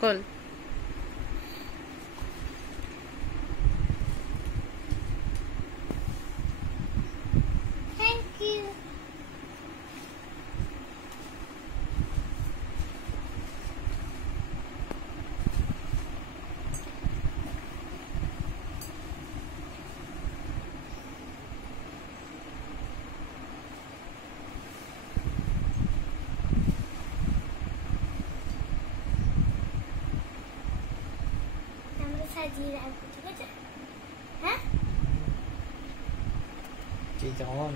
খোল। Thank you. সাজিয়ে রাখবো, ঠিক আছে? হ্যাঁ, কেমন?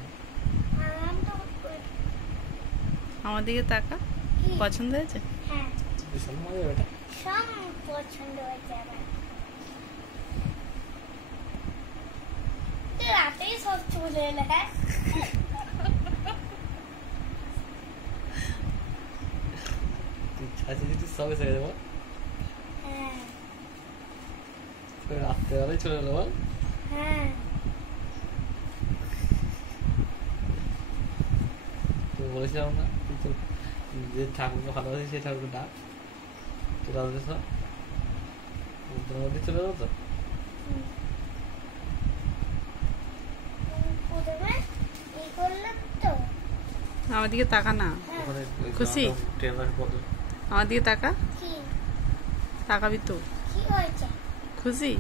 আমার দিকে তাকা। পছন্দ হয়েছে? হ্যাঁ, ভীষণ মজা বেটা। সব পছন্দ হয়েছে আমার। রাতেই সব চলে এলে। হ্যাঁ, তুই সবে ছেড়ে দেবো, হ্যাঁ, রাত্রেবেলায় চলে এলো বল। হ্যাঁ। তুই বলেছিলাম না তুই তো যে ঠাকুরকে ভালোবাসি সেই ঠাকুরকে ডাক, চলে আসবে সব তোর মধ্যে চলে যাবো তো। প্রথমে এই করলাম তো। আমার দিকে তাকা না। ওখানে খুশি? ট্রেনার পদে আমার দিকে তাকা। কি তাকাবি তো? কি হয়েছে? খুশি?